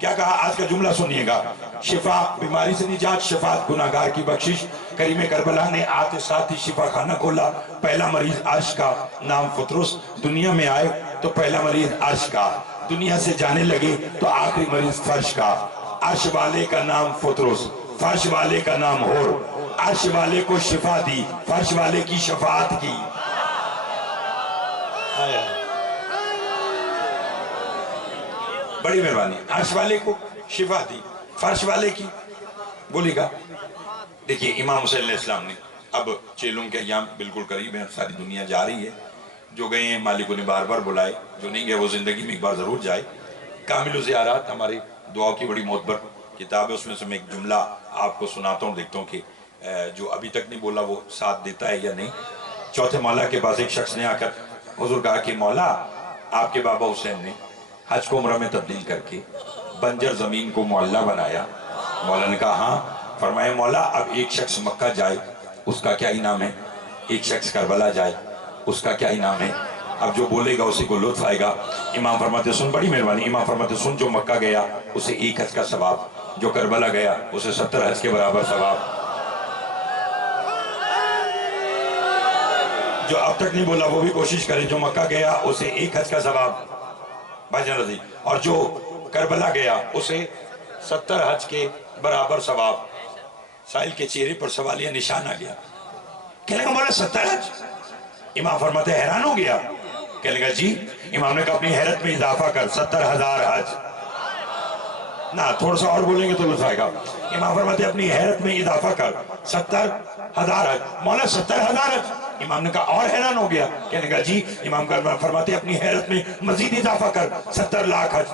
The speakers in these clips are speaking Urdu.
کیا کہا؟ آج کا جملہ سنیے گا، شفا بیماری سے نجات، شفاعت گناہگار کی بخشش۔ کریم کربلا نے آتے ساتھ ہی شفا خانہ کھولا۔ پہلا مریض عرش کا، نام فطرس، دنیا میں آئے تو پہلا مریض عرش کا، دنیا سے جانے لگے تو آخری مریض فرش کا۔ عرش والے کا نام فطرس، فرش والے کا نام ہور، عرش والے کو شفا دی، فرش والے کی شفاعت کی۔ بڑی مہربانی، عرش والے کو شفا دی، فرش والے کی بولی گا۔ دیکھیے امام حسین علیہ السلام نے، اب چیلوں کے ایام بالکل قریب ہیں، ساری دنیا جا رہی ہے، جو گئے ہیں مالک نے بار بار بلائے، جو نہیں گئے وہ زندگی میں ایک بار ضرور جائے۔ کامل الزیارات ہماری دعاؤں کی بڑی معتبر کتاب ہے، اس میں سے میں ایک جملہ آپ کو سناتا ہوں، دیکھتا ہوں کہ جو ابھی تک نہیں بولا وہ ساتھ دیتا ہے یا نہیں۔ چوتھے مولا کے پاس ایک شخص نے آ کر حضور کہا کہ مولا، آپ کے بابا حسین نے حج کو عمرہ میں تبدیل کر کے بنجر زمین کو معلّہ بنایا۔ مولا نے کہا ہاں۔ فرمایا مولا، اب ایک شخص مکہ جائے اس کا کیا انعام ہے، ایک شخص کربلا جائے اس کا کیا انعام ہے؟ اب جو بولے گا اسی کو لطف آئے گا۔ امام فرماتے سن، بڑی مہربانی، امام فرماتے سن، جو مکہ گیا اسے ایک حج کا ثواب، جو کربلا گیا اسے 70 حج کے برابر ثواب۔ جو اب تک نہیں بولا وہ بھی کوشش کرے، جو مکہ گیا اسے ایک حج کا ثواب بھائی جان رضی، اور جو کربلا گیا اسے 70 حج کے برابر ثواب۔ سائل کے چہرے پر سوالیہ نشان آ گیا، کہنے لگا مولا 70 حج؟ امام فرماتے حیران ہو گیا، کہنے لگا جی۔ امام نے کہا اپنی حیرت میں اضافہ کر 70,000 حج۔ نہ تھوڑا سا اور بولیں گے تو لطف آئے گا۔ امام فرماتے اپنی حیرت میں اضافہ کر 70,000 حج۔ مولا 70,000 حج؟ امام نے کہا اور حیران ہو گیا، کہنے لگا جی۔ امام فرماتے اپنی حیرت میں مزید اضافہ کر 70 لاکھ حج۔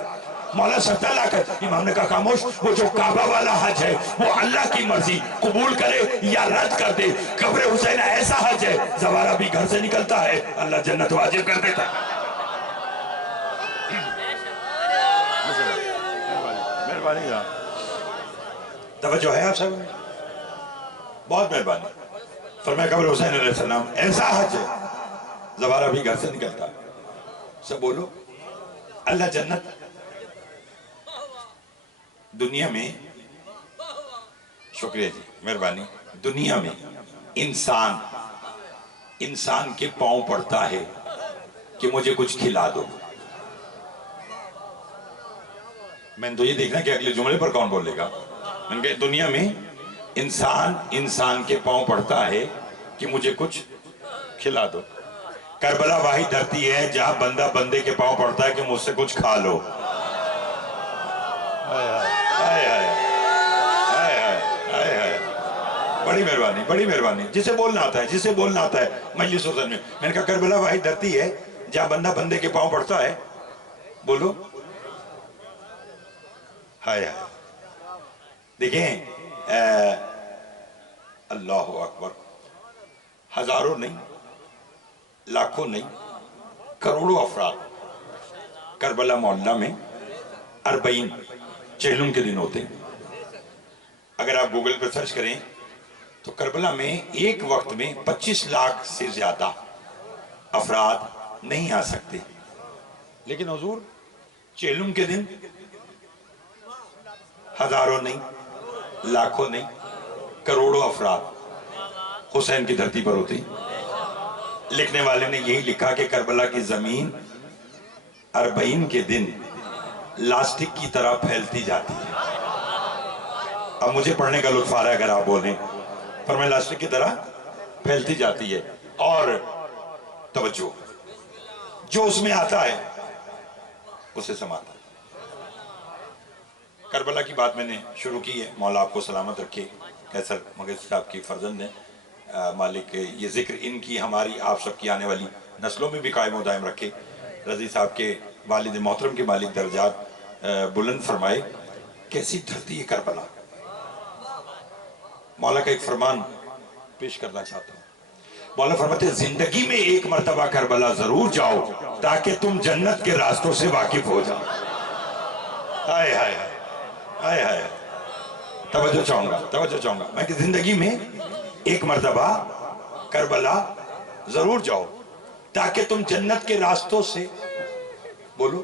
مولا 70 لاکھ حج؟ امام نے کہا خاموش، وہ جو کعبہ والا حج ہے وہ اللہ کی مرضی، قبول کرے یا رد کر دے۔ قبر حسین ایسا حج ہے، زوارہ بھی گھر سے نکلتا ہے اللہ جنت واجب کر دیتا ہے۔ توجہ ہے آپ سب؟ بہت مہربانی۔ فرمایا قبر حسین علیہ السلام ایسا حج ہے، زوارہ بھی گھر سے نکلتا ہے۔ سب بولو اللہ جنت۔ دنیا میں، شکریہ جی، مہربانی، دنیا میں انسان کے پاؤں پڑتا ہے کہ مجھے کچھ کھلا دو۔ میں نے تو یہ دیکھنا کہ اگلے جملے پر کون بولے گا۔ میں نے کہا دنیا میں انسان کے پاؤں پڑتا ہے کہ مجھے کچھ کھلا دو۔ کربلا واحد دھرتی ہے جہاں بندہ بندے کے پاؤں پڑتا ہے کہ مجھ سے کچھ کھا لو۔ بڑی مہربانی، بڑی مہربانی، جسے بولنا آتا ہے، جسے بولنا آتا ہے مجلس حسن میں۔ میں نے کہا کربلا واحد دھرتی ہے جہاں بندہ بندے کے پاؤں پڑتا ہے، بولو ہائے ہائے۔ دیکھیں اللہ اکبر، ہزاروں نہیں، لاکھوں نہیں، کروڑوں افراد کربلا معلّہ میں 40 چہلم کے دن ہوتے ہیں۔ اگر آپ گوگل پر سرچ کریں تو کربلا میں ایک وقت میں 25 لاکھ سے زیادہ افراد نہیں آ سکتے، لیکن حضور چہلم کے دن ہزاروں نہیں، لاکھوں نہیں، کروڑوں افراد حسین کی دھرتی پر ہوتی۔ لکھنے والے نے یہی لکھا کہ کربلا کی زمین 40 کے دن لاسٹک کی طرح پھیلتی جاتی ہے۔ اب مجھے پڑھنے کا لطف آ رہا ہے اگر آپ بولیں، پر میں لاسٹک کی طرح پھیلتی جاتی ہے، اور توجہ جو اس میں آتا ہے اسے سماتا ہے۔ کربلا کی بات میں نے شروع کی ہے، مولا آپ کو سلامت رکھے، قیصر مگس صاحب کی فرزند ہیں، مالک یہ ذکر ان کی ہماری آپ سب کی آنے والی نسلوں میں بھی قائم و دائم رکھے۔ رضی صاحب کے والد محترم کے مالک درجات بلند فرمائے۔ کیسی دھرتی ہے کربلا۔ مولا کا ایک فرمان پیش کرنا چاہتا ہوں۔ مولا فرماتے زندگی میں ایک مرتبہ کربلا ضرور جاؤ تاکہ تم جنت کے راستوں سے واقف ہو جاؤ۔ ہائے ہائے ہائے ہائے، توجہ چاہوں گا میں کہ زندگی میں ایک مرتبہ کربلا ضرور جاؤ تاکہ تم جنت کے راستوں سے، بولو،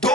2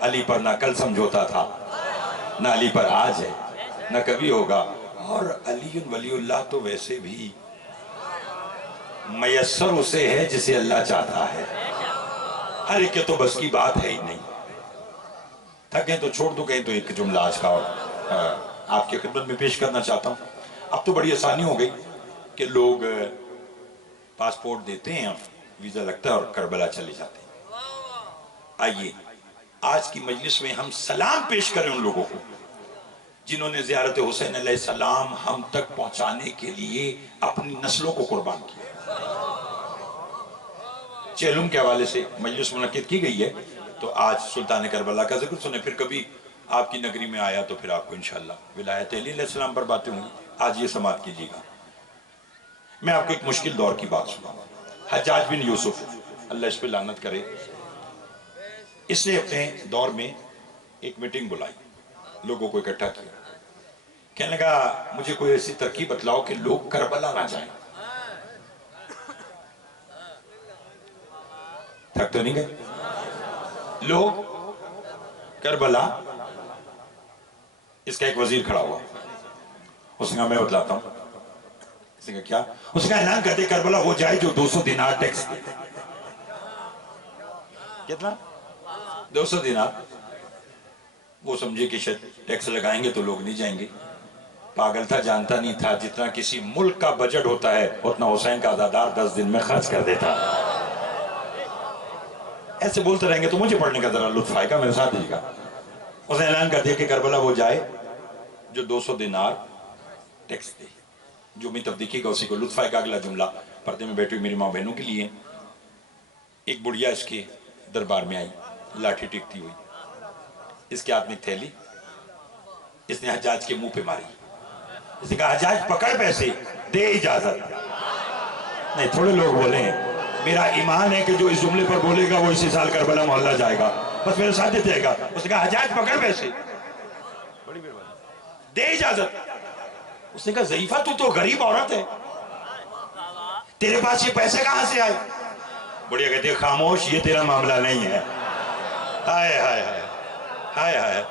علی پر نہ کل سمجھوتا تھا، نہ علی پر آج ہے، نہ کبھی ہوگا۔ اور علی ولی اللہ تو ویسے بھی میسر اسے ہے جسے اللہ چاہتا ہے، ہر ایک کے تو بس کی بات ہے ہی نہیں۔ تھکیں تو چھوڑ دو، کہیں تو ایک جملہ آج کا اور آپ کی خدمت میں پیش کرنا چاہتا ہوں۔ اب تو بڑی آسانی ہو گئی کہ لوگ پاسپورٹ دیتے ہیں، ویزا لگتا ہے اور کربلا چلے جاتے ہیں۔ آئیے آج کی مجلس میں ہم سلام پیش کریں ان لوگوں کو جنہوں نے زیارت حسین علیہ السلام ہم تک پہنچانے کے لیے اپنی نسلوں کو قربان کیا۔ چہلم کے حوالے سے مجلس منعقد کی گئی ہے، تو آج سلطان کربلا کا ذکر سنیں، پھر کبھی آپ کی نگری میں آیا تو پھر آپ کو انشاءاللہ ولایت علی علیہ السلام پر باتیں ہوں گی۔ آج یہ سماعت کیجیے گا۔ میں آپ کو ایک مشکل دور کی بات سناؤں گا۔ حجاج بن یوسف، اللہ اس پہ لعنت کرے، اس نے اپنے دور میں ایک میٹنگ بلائی، لوگوں کو اکٹھا کیا، کہنے لگا مجھے کوئی ایسی ترکیب بتلاؤ کہ لوگ کربلا نہ جائیں۔ تھک تو نہیں گئے؟ لوگ کربلا، اس کا ایک وزیر کھڑا ہوا، اس نے کہا میں بتلاتا ہوں۔ اس نے کہا کیا؟ اس کا اعلان کرتے کربلا وہ جائے جو 200 دینار ٹیکس دے۔ کتنا؟ 200 دینار۔ وہ سمجھے کہ شاید ٹیکس لگائیں گے تو لوگ نہیں جائیں گے۔ پاگل تھا، جانتا نہیں تھا جتنا کسی ملک کا بجٹ ہوتا ہے اتنا حسین کا عزادار 10 دن میں خرچ کر دیتا۔ ایسے بولتے رہیں گے تو مجھے پڑھنے کا ذرا لطف آئے گا، میرے ساتھ دیجیے گا۔ اس نے اعلان کر دیا کہ کربلا وہ جائے جو 200 دینار ٹیکس دے۔ جو میں تب دیکھے گا اسی کو لطف آئے گا۔ اگلا جملہ پردے میں بیٹھی ہوئی میری ماں بہنوں کے لیے، ایک بڑھیا اس کے دربار میں آئی، لاٹھی ٹیکتی ہوئی، اس کے ہاتھ میں تھیلی، اس نے حجاج کے منہ پہ ماری۔ اس نے کہا حجاج پکڑ پیسے، دے اجازت۔ نہیں، تھوڑے لوگ بولے ہیں، میرا ایمان ہے کہ جو اس جملے پر بولے گا وہ اسی سال کربلا محلہ جائے گا، بس میرے ساتھ دیتے جائے گا۔ اس نے کہا حجاج پکڑ پیسے، دے اجازت۔ اس نے کہا ضعیفہ تو غریب عورت ہے، تیرے پاس یہ پیسے کہاں سے آئے؟ بڑھیا کہتے ہیں خاموش، یہ تیرا معاملہ نہیں ہے۔ ہائے ہائے ہائے ہائے ہائے،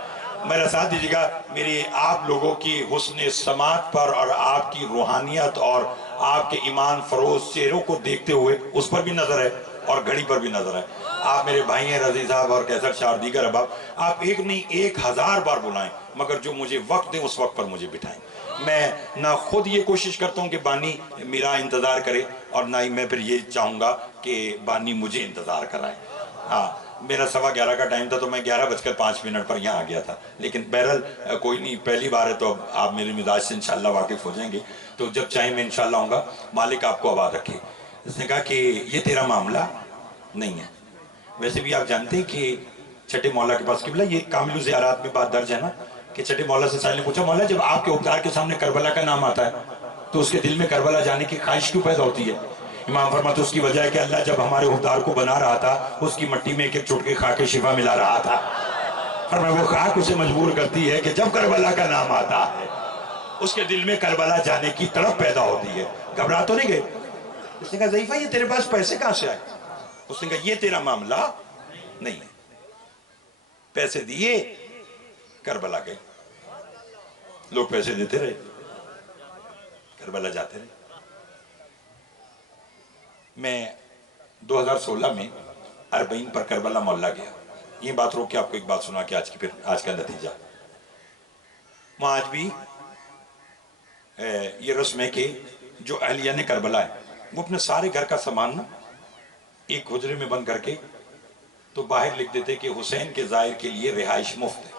میرا ساتھ دیجیے گا۔ میری آپ لوگوں کی حسن سماعت پر اور آپ کی روحانیت اور آپ کے ایمان فروز چہروں کو دیکھتے ہوئے اس پر بھی نظر ہے اور گھڑی پر بھی نظر ہے۔ آپ میرے بھائی ہیں رضی صاحب اور کیسر شاہ اور دیگر احباب، آپ ایک نہیں 1000 بار بلائیں مگر جو مجھے وقت دیں اس وقت پر مجھے بٹھائیں۔ میں نہ خود یہ کوشش کرتا ہوں کہ بانی میرا انتظار کرے اور نہ ہی میں پھر یہ چاہوں گا کہ بانی مجھے انتظار کرائے۔ ہاں، میرا 11:15 کا ٹائم تھا تو میں 11:05 پر یہاں آ گیا تھا، لیکن بہرحال کوئی نہیں، پہلی بار ہے تو آپ میرے مزاج سے انشاءاللہ واقف ہو جائیں گے، تو جب چاہیں میں انشاءاللہ آؤں گا۔ مالک آپ کو آباد رکھے۔ اس نے کہا کہ یہ تیرا معاملہ نہیں ہے۔ ویسے بھی آپ جانتے ہیں کہ چھٹے مولا کے پاس قبلہ، یہ کامل الزیارات میں بات درج ہے نا کہ چھٹے مولا سے سائل نے پوچھا مولا جب آپ کے عہدیدار کے سامنے کربلا کا نام آتا ہے تو اس کے دل میں کربلا جانے کی خواہش کیوں پیدا ہوتی ہے؟ امام فرماتے اس کی وجہ ہے کہ اللہ جب ہمارے عہدیدار کو بنا رہا تھا اس کی مٹی میں ایک ایک چٹکے خاک شفا ملا رہا تھا، فرمایا وہ خاک اسے مجبور کرتی ہے کہ جب کربلا کا نام آتا ہے اس کے دل میں کربلا جانے کی طرف پیدا ہوتی ہے۔ گھبرا تو نہیں گئے؟ اس نے کہا ضعیفہ یہ تیرے پاس پیسے کہاں سے آئے؟ اس نے کہا یہ تیرا معاملہ نہیں ہے۔ پیسے دیے، کربلا گئے، لوگ پیسے دیتے رہے، کربلا جاتے رہے۔ میں 2016 میں اربعین پر کربلا محلہ گیا۔ یہ بات روک کے آپ کو ایک بات سنا کہ آج کا نتیجہ وہاں آج بھی یہ رسم ہے کہ جو اہلیہ نے کربلا ہے وہ اپنے سارے گھر کا سامان نا ایک حجرے میں بند کر کے تو باہر لکھ دیتے کہ حسین کے زائر کے لیے رہائش مفت ہے۔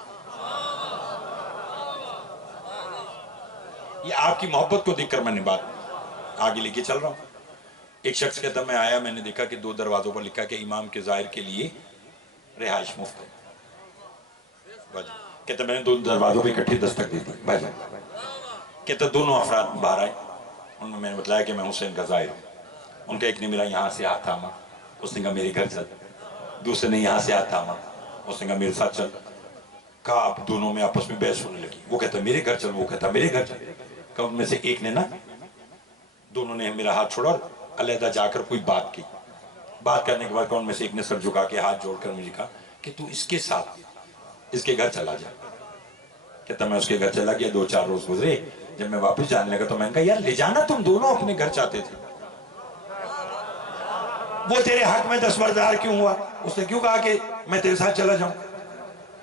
یہ آپ کی محبت کو دیکھ کر میں نے بات آگے لے کے چل رہا ہوں۔ ایک شخص کہتا میں آیا، میں نے دیکھا کہ 2 دروازوں پر لکھا کہ امام کے زائر کے لیے رہائش مفت ہے۔ کہتا میں نے 2 دروازوں پہ اکٹھی دستک دی تھی بھائی۔ کہتا دونوں افراد باہر آئے، ان میں نے بتلایا کہ میں حسین کا زائر ہوں۔ ان کا ایک نے میرا یہاں سے ہاتھ تھاما، اس نے کہا میرے گھر چل۔ دوسرے نے یہاں سے ہاتھ تھاما، اس نے کہا میرے ساتھ چل۔ کہا اب دونوں میں آپس میں بحث ہونے لگی، وہ کہتا میرے گھر چل، وہ کہتا میرے گھر چل۔ کہا ان میں سے ایک نے نا، دونوں نے میرا ہاتھ چھوڑا اور علیحدہ جا کر کوئی بات کی۔ بات کرنے کے بعد ان میں سے ایک نے سر جھکا کے ہاتھ جوڑ کر مجھے کہا کہ تو اس کے ساتھ اس کے گھر چلا جا. کہتا میں اس کے گھر چلا گیا. 2-4 روز گزرے. جب میں واپس جانے لگا تو میں نے کہا یار لے جانا تم دونوں اپنے گھر چاہتے تھے, وہ تیرے حق میں دستبردار کیوں ہوا؟ اس نے کیوں کہا کہ میں تیرے ساتھ چلا جاؤں؟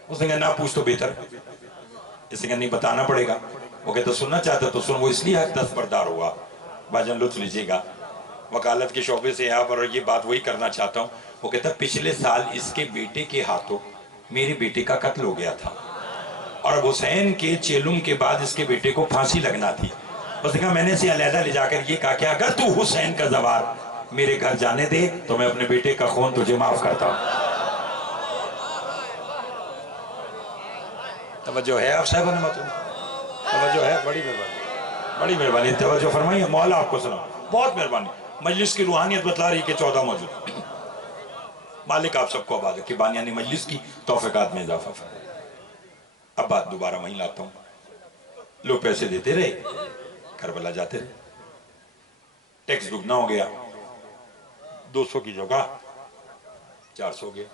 اس نے کہا نہ پوچھ تو بہتر. اس نے کہا نہیں بتانا پڑے گا. وہ کہتا سننا چاہتا تو سن. وہ اس لیے دستبردار ہوا. بھاجن لطف لیجئے گا, وکالت کے شعبے سے آپ, اور یہ بات وہی کرنا چاہتا ہوں. وہ کہتا پچھلے سال اس کے بیٹے کے ہاتھوں میرے بیٹے کا قتل ہو گیا تھا, اور اب حسین کے چیلم کے بعد اس کے بیٹے کو پھانسی لگنا تھی. اس نے کہا میں نے اسے علیحدہ لے جا کر یہ کہا کہ اگر تو حسین کا زوار میرے گھر جانے دے تو میں اپنے بیٹے کا خون تجھے معاف کرتا ہوں. توجہ ہے آپ صاحب نے؟ توجہ ہے؟ بڑی مہربانی, بڑی مہربانی, توجہ فرمائیے. مولا آپ کو سلام, بہت مہربانی. مجلس کی روحانیت بتلا رہی کہ 14 موجود. مالک آپ سب کو آباد رکھے, بانیان مجلس کی توفیقات میں اضافہ فرمائے. اب بات دوبارہ وہیں لاتا ہوں. لوگ پیسے دیتے رہے, کربلا جاتے رہے. ٹیکس دگنا ہو گیا, 200 کی جگہ 400 گیا.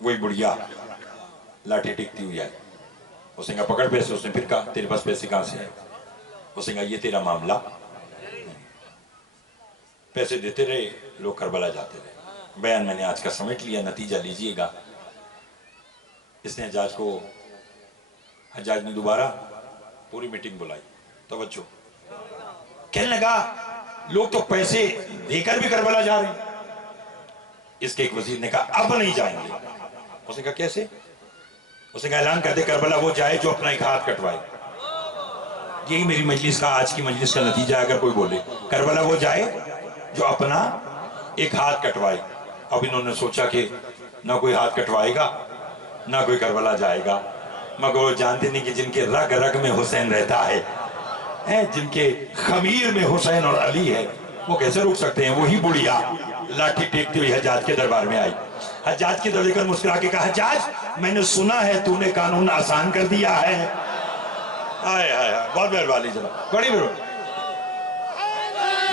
وہی بڑھیا لاٹھی ٹکتی ہوئی آئی. اس نے کہا پکڑ پیسے. اس نے پھر کہا تیرے پاس پیسے کہاں سے آئے؟ اس نے کہا یہ تیرا معاملہ. پیسے دیتے رہے, لوگ کربلا جاتے رہے. بیان میں نے آج کا سمیٹ لیا, نتیجہ لیجئے گا. اس نے حجاج نے دوبارہ پوری میٹنگ بلائی. توجہ, کہنے لگا لوگ تو پیسے دے کر بھی کربلا جا رہے ہیں. اس کے ایک وزیر نے کہا اب نہیں جائیں گے. اس نے کہا کیسے؟ اس نے کہا اعلان کر دے کربلا وہ جائے جو اپنا ایک ہاتھ کٹوائے. یہی میری مجلس کا, آج کی مجلس کا نتیجہ ہے. اگر کوئی بولے کربلا وہ جائے جو اپنا ایک ہاتھ کٹوائے. اب انہوں نے سوچا کہ نہ کوئی ہاتھ کٹوائے گا نہ کوئی کربلا جائے گا, مگر وہ جانتے نہیں کہ جن کے رگ رگ میں حسین رہتا ہے, جن کے خمیر میں حسین اور علی ہے, وہ کیسے روک سکتے ہیں؟ وہی بڑھیا لاٹھی ٹیکتی ہوئی حجاج کے دربار میں آئی. حجاج کی طرف دیکھ کر مسکرا کے کہا حجاج میں نے سنا ہے تو نے قانون آسان کر دیا ہے. آئے آئے آئے, بہت مہربانی جناب, بڑی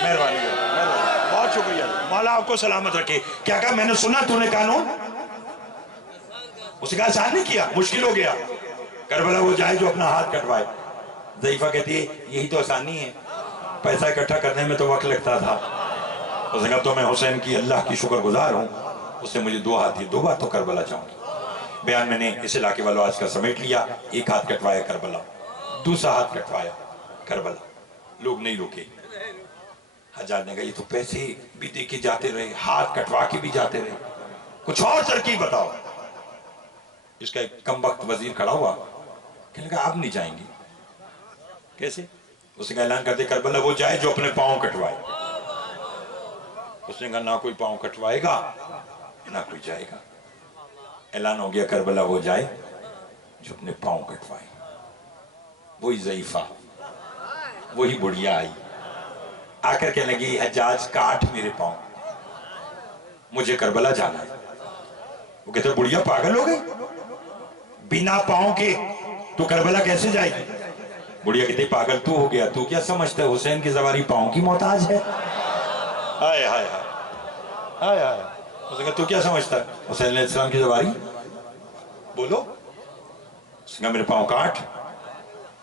مہربانی, بہت شکریہ. مولا آپ کو سلامت رکھے. کیا کہا؟ میں نے سنا تو نے قانون. اس نے کہا آسان نہیں کیا, مشکل ہو گیا. کربلا وہ جائے جو اپنا ہاتھ کٹوائے. ضعیفہ کہتی ہے یہی تو آسانی ہے, پیسہ اکٹھا کرنے میں تو وقت لگتا تھا. اس نے کہا تو میں حسین کی اللہ کی شکر گزار ہوں, اس نے مجھے 2 ہاتھ دیے, 2 بار تو کربلا جاؤں گی. بیان میں نے اس علاقے والوں آج کا سمیٹ لیا. ایک ہاتھ کٹوایا کربلا, دوسرا ہاتھ کٹوایا کربلا. لوگ نہیں رکے. حجاج نے کہا یہ تو پیسے بھی دے کے جاتے رہے, ہاتھ کٹوا کے بھی جاتے رہے, کچھ اور ترکیب بتاؤ. اس کا ایک کم وقت وزیر کھڑا ہوا, کہنے لگا آپ نہیں جائیں گے. کیسے؟ اس نے کہا اعلان کر دے کربلا وہ جائے جو اپنے پاؤں کٹوائے. اس نے کہا نہ کوئی پاؤں کٹوائے گا نہ کوئی جائے گا. اعلان ہو گیا کربلا وہ جائے جو اپنے پاؤں کٹوائے. وہی ضعیفہ, وہی بڑھیا آئی, آ کر کہنے لگی حجاج کاٹ میرے پاؤں, مجھے کربلا جانا ہے. وہ کہتے بڑھیا پاگل ہو گئی, بنا پاؤں کے تو کربلا کیسے جائے گی؟ بڑھیا کہتے پاگل تو ہو گیا, تو کیا سمجھتا ہے حسین کی زواری پاؤں کی محتاج ہے؟ آئے آئے آئے آئے. اس نے کہا تو کیا سمجھتا ہے حسین علیہ السلام کی زواری؟ بولو. اس نے کہا میرے پاؤں کاٹ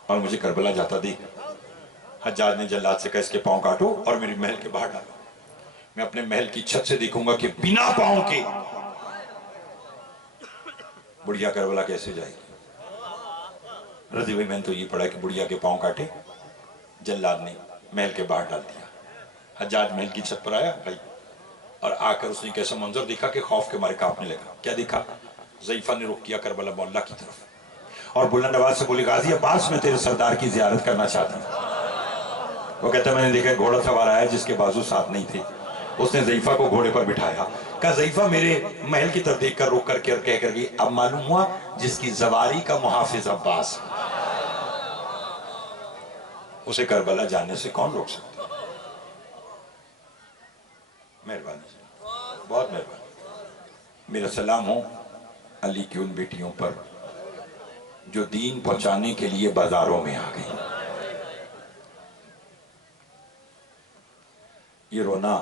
اور مجھے کربلا جاتا دیکھ. حجاج نے جلاد سے کہا اس کے پاؤں کاٹو اور میری محل کے باہر ڈالو, میں اپنے محل کی چھت سے دیکھوں گا کہ بنا پاؤں کے بڑھیا کربلا کیسے جائے گی. رضی بھائی میں نے تو یہ پڑھا کہ بڑھیا کے پاؤں کاٹے, جلاد نے محل کے باہر ڈال دیا. حجاج محل کی چھت پر آیا بھائی, اور آ کر اس نے کیسا منظر دیکھا کہ خوف کے مارے کانپنے لگا. کیا دیکھا؟ ضعیفہ نے رخ کیا کربلا مولا کی طرف اور بلند آواز سے بولی غازی عباس میں تیرے سردار کی زیارت کرنا چاہتا ہوں. وہ کہتا ہے میں نے دیکھا گھوڑا سوار آیا جس کے بازو ساتھ نہیں تھے. اس نے ضعیفہ کو گھوڑے پر بٹھایا. کہا ضعیفہ میرے محل کی طرف دیکھ کر رک کر کے اور کہہ کر گئی اب معلوم ہوا جس کی زواری کا محافظ عباس, اسے کربلا جانے سے کون روک سکتا؟ مہربانی, بہت مہربانی. میرا سلام ہو علی کی ان بیٹیوں پر جو دین پہنچانے کے لیے بازاروں میں آ گئی. یہ رونا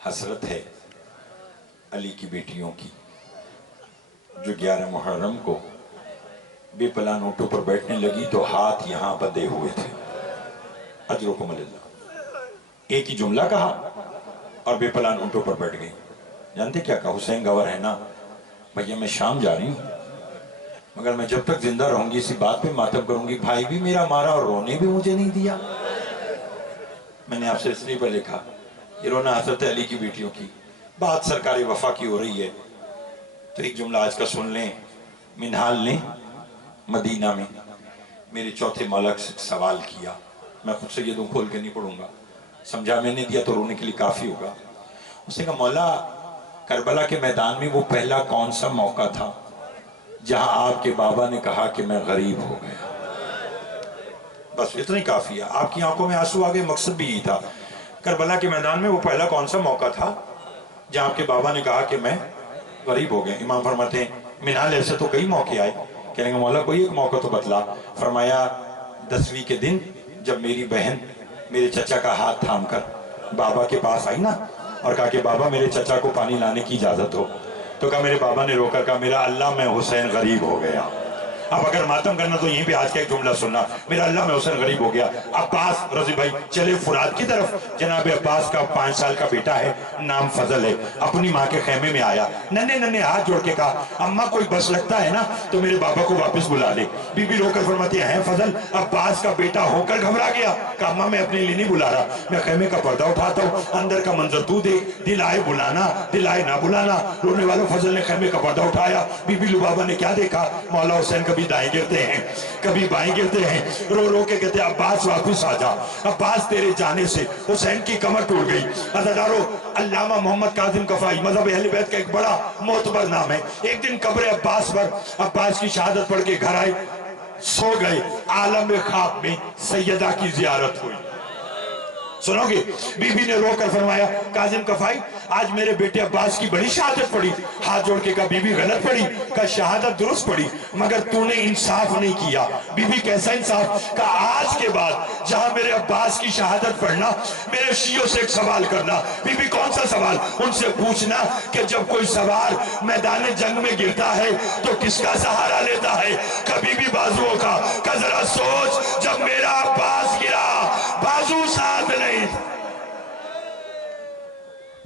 حسرت ہے علی کی بیٹیوں کی جو 11 محرم کو بے پلا نوٹوں پر بیٹھنے لگی تو ہاتھ یہاں بدے ہوئے تھے، اجرکم اللہ، ایک ہی جملہ کہا اور بے پلا نوٹوں پر بیٹھ گئی۔ جانتے کیا کہا؟ حسین گور ہے نا بھیا میں شام جا رہی ہوں، مگر میں جب تک زندہ رہوں گی اسی بات پہ ماتم کروں گی، بھائی بھی میرا مارا اور رونے بھی مجھے نہیں دیا۔ میں نے آپ سے اس لیے پر لکھا یہ رونا حضرت علی کی بیٹیوں کی بات سرکار وفا کی ہو رہی ہے، تو ایک جملہ آج کا سن لیں۔ منہال نے مدینہ میں میرے چوتھے ملک سے سوال کیا، میں خود سے یہ دوں کھول کے نہیں پڑھوں گا، سمجھا میں نے دیا تو رونے کے لیے کافی ہوگا۔ اس نے کہا مولا کربلا کے میدان میں وہ پہلا کون سا موقع تھا جہاں آپ کے بابا نے کہا کہ میں غریب ہو گیا؟ بس اتنا ہی کافی ہے، آپ کی آنکھوں میں آنسو آگے، مقصد بھی یہی تھا۔ کربلا کے میدان میں وہ پہلا کون سا موقع تھا جہاں آپ کے بابا نے کہا کہ میں غریب ہو گیا؟ امام فرماتے ہیں منال ایسے تو کئی موقع آئے، کہنے کہ مولا کوئی ایک موقع تو بتلا۔ فرمایا 10ویں کے دن جب میری بہن میرے چچا کا ہاتھ تھام کر بابا کے پاس آئی نا اور کہا کہ بابا میرے چچا کو پانی لانے کی اجازت ہو، تو کہا میرے بابا نے رو کر کہا میرا اللہ میں حسین غریب ہو گیا۔ اب اگر ماتم کرنا تو یہیں پہ آج کا ایک جملہ سننا، میرا اللہ میں حسین غریب ہو گیا۔ عباس رضی بھائی چلے فرات کی طرف، جناب عباس کا 5 سال کا بیٹا ہے، نام فضل ہے، اپنی ماں کے خیمے میں آیا، ننے ننے ہاتھ جوڑ کے کہا اماں کوئی بس لگتا ہے نا تو میرے بابا کو واپس بلا لے۔ بی بی رو کر فرماتی ہے فضل عباس کا بیٹا ہو کر گھبرا گیا، کہا اماں میں اپنے لیے نہیں بلا رہا، میں خیمے کا پردہ اٹھاتا ہوں، اندر کا منظر تو دیکھ، دل آئے بلانا دل آئے نہ بلانا۔ رونے والوں فضل نے خیمے کا پردہ اٹھایا، بی بی لبابا نے کیا دیکھا؟ مولا حسین کبھی دائیں گرتے ہیں کبھی بائیں گرتے ہیں، رو رو کے کہتے ہیں عباس واپس آ جا، عباس تیرے جانے سے حسین کی کمر ٹوٹ گئی۔ عزادارو علامہ محمد کاظم کفائی مذہب اہل بیت کا ایک بڑا معتبر نام ہے، ایک دن قبر عباس پر عباس کی شہادت پڑھ کے گھر آئے، سو گئے، عالم خواب میں سیدہ کی زیارت ہوئی۔ سنو گے؟ بی بی نے رو کر فرمایا کاظم کفائی آج میرے بیٹے عباس کی بڑی شہادت پڑی، ہاتھ جوڑ کے کہا بی بی غلط پڑی، کہا شہادت درست پڑی مگر تو نے انصاف نہیں کیا۔ بی بی کیسا انصاف؟ کہا آج کے بعد جہاں میرے عباس کی شہادت پڑھنا میرے شیعوں سے ایک سوال کرنا۔ بی بی کون سا سوال؟ ان سے پوچھنا کہ جب کوئی سوار میدان جنگ میں گرتا ہے تو کس کا سہارا لیتا ہے؟ کبھی بھی بازوؤں کا، کہ ذرا سوچ جب میرا عباس گرا بازو ساتھ نہیں